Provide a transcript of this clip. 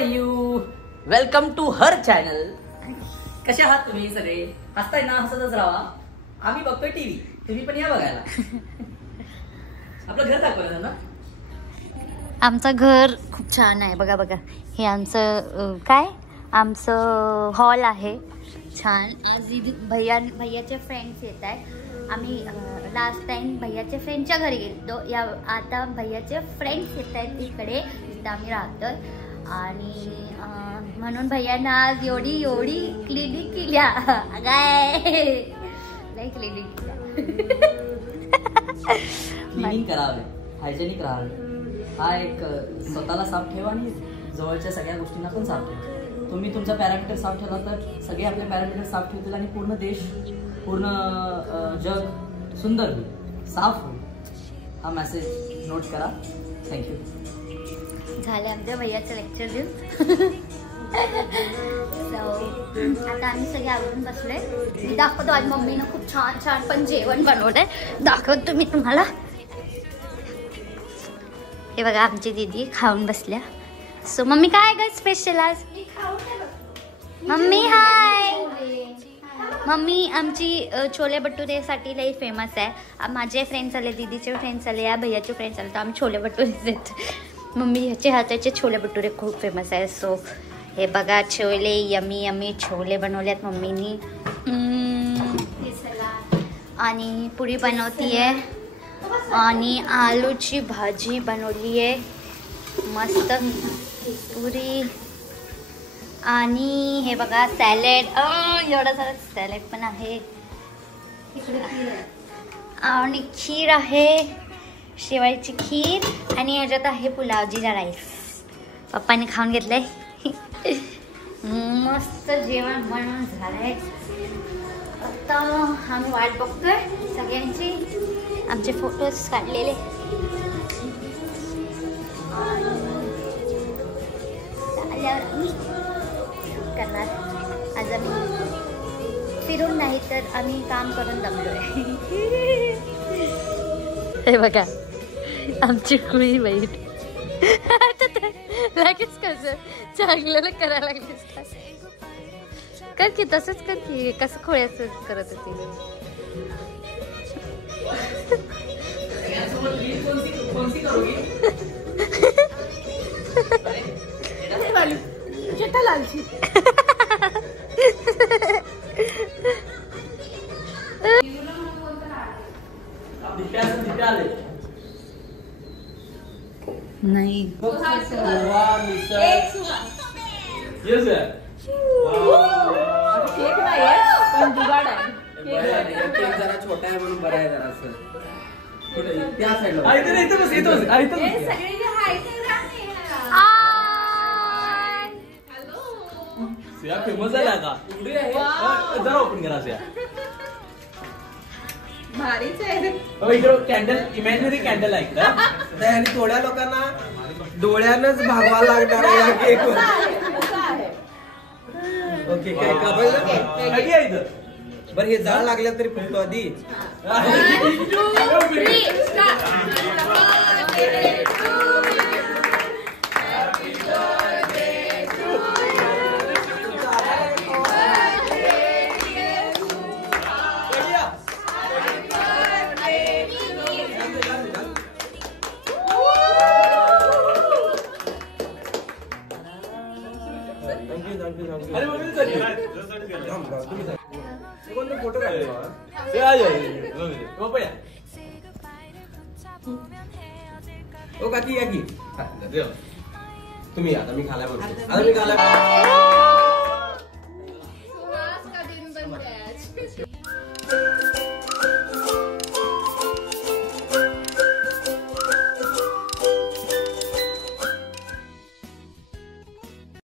R you? Welcome to her channel. कसे आहात तुम्ही सगळे? हसताय ना? हसतच राहा. आम्ही बघतोय टीव्ही, तुम्ही पण या बघायला. आपलं घर दाखवलं ना. आमचं घर खूप छान आहे. बघा बघा, हे आमचं काय आमचं हॉल आहे छान. आज भैयाचे फ्रेंड्स येत आहेत. आम्ही लास्ट टाइम भैयाच्या फ्रेंडच्या घरी गेलो. आता भैयाचे फ्रेंड्स येत आहेत इकडे जिथं आम्ही राहतोय. आणि म्हणून भैयानं आज एवढी क्लिनिक केल्या. काय नाही क्लिनिक क्लिनिंग करावे, हायजेनिक राहावे. हा एक स्वतःला साफ ठेवा आणि जवळच्या सगळ्या गोष्टींना पण साफ ठेवा. तुम्ही तुमचा पॅरामीटर साफ ठेवला तर सगळे आपले पॅरामीटर साफ ठेवतील आणि पूर्ण देश, पूर्ण जग सुंदर होईल, साफ होईल. हा मेसेज नोट करा. थँक्यू. झाले आमच्या भैयाचं लेक्चर देऊन. आता आम्ही सगळे आवरून बसलोय. मी दाखवतो आज मम्मीनं खूप छान छान पण जेवण बनवलंय. दाखवतो मी तुम्हाला. हे बघा आमची दीदी खाऊन बसल्या. सो मम्मी काय ग स्पेशल आज? मम्मी हाय. मम्मी आमची छोले भटुरेसाठी लई फेमस आहे. माझे फ्रेंड्स आले, दीदीचे फ्रेंड्स आले, या भैयाचे फ्रेंड्स आले, तर आम्ही छोले भटुरे देत. मम्मी ह्याचे हाताचे छोले भटुरे खूप फेमस आहे. सो हे बघा छोले, यमी यमी छोले बनवलेत मम्मीनी. आणि पुरी बनवती आहे आणि आलूची भाजी बनवली आहे मस्त पुरी. आणि हे बघा सॅलेड, एवढा सारा सॅलेड पण आहे. आणि खीर आहे, शेवाळीची खीर. आणि याच्यात आहे पुलाव जिरा राईस. पप्पाने खाऊन घेतलंय. मस्त जेवण बनवून झालंय. आता आम्ही वाट बघतोय सगळ्यांची. आमचे फोटोज काढलेले. करणार आज आम्ही फिरून नाही तर आम्ही काम करून दमलोय. हे बघा आमची कुळी वाईट. लगेच कसं चांगलं करायला लागलीस कर की, तसंच कर की. कसं खोळ्याच करत होती. नाही केक नाही पण जुगाड आहे. केक जरा छोटा आहे म्हणून बरं आहे जरा असं. त्या साईडला फेमस झाला का? जरा ओपन करा सिया. भारीच आहे. इकडं कॅन्डल, इमॅजिनरी कॅन्डल आहे का? आणि थोड्या लोकांना डोळ्यानंच भागवा लागणार आहे या केक. ओके काय का बरं हे जाळ लागल्या तरी फुटतो आधी. फोटो काकी या की तुम्ही. आता मी खाला बोलतो. आता मी खाला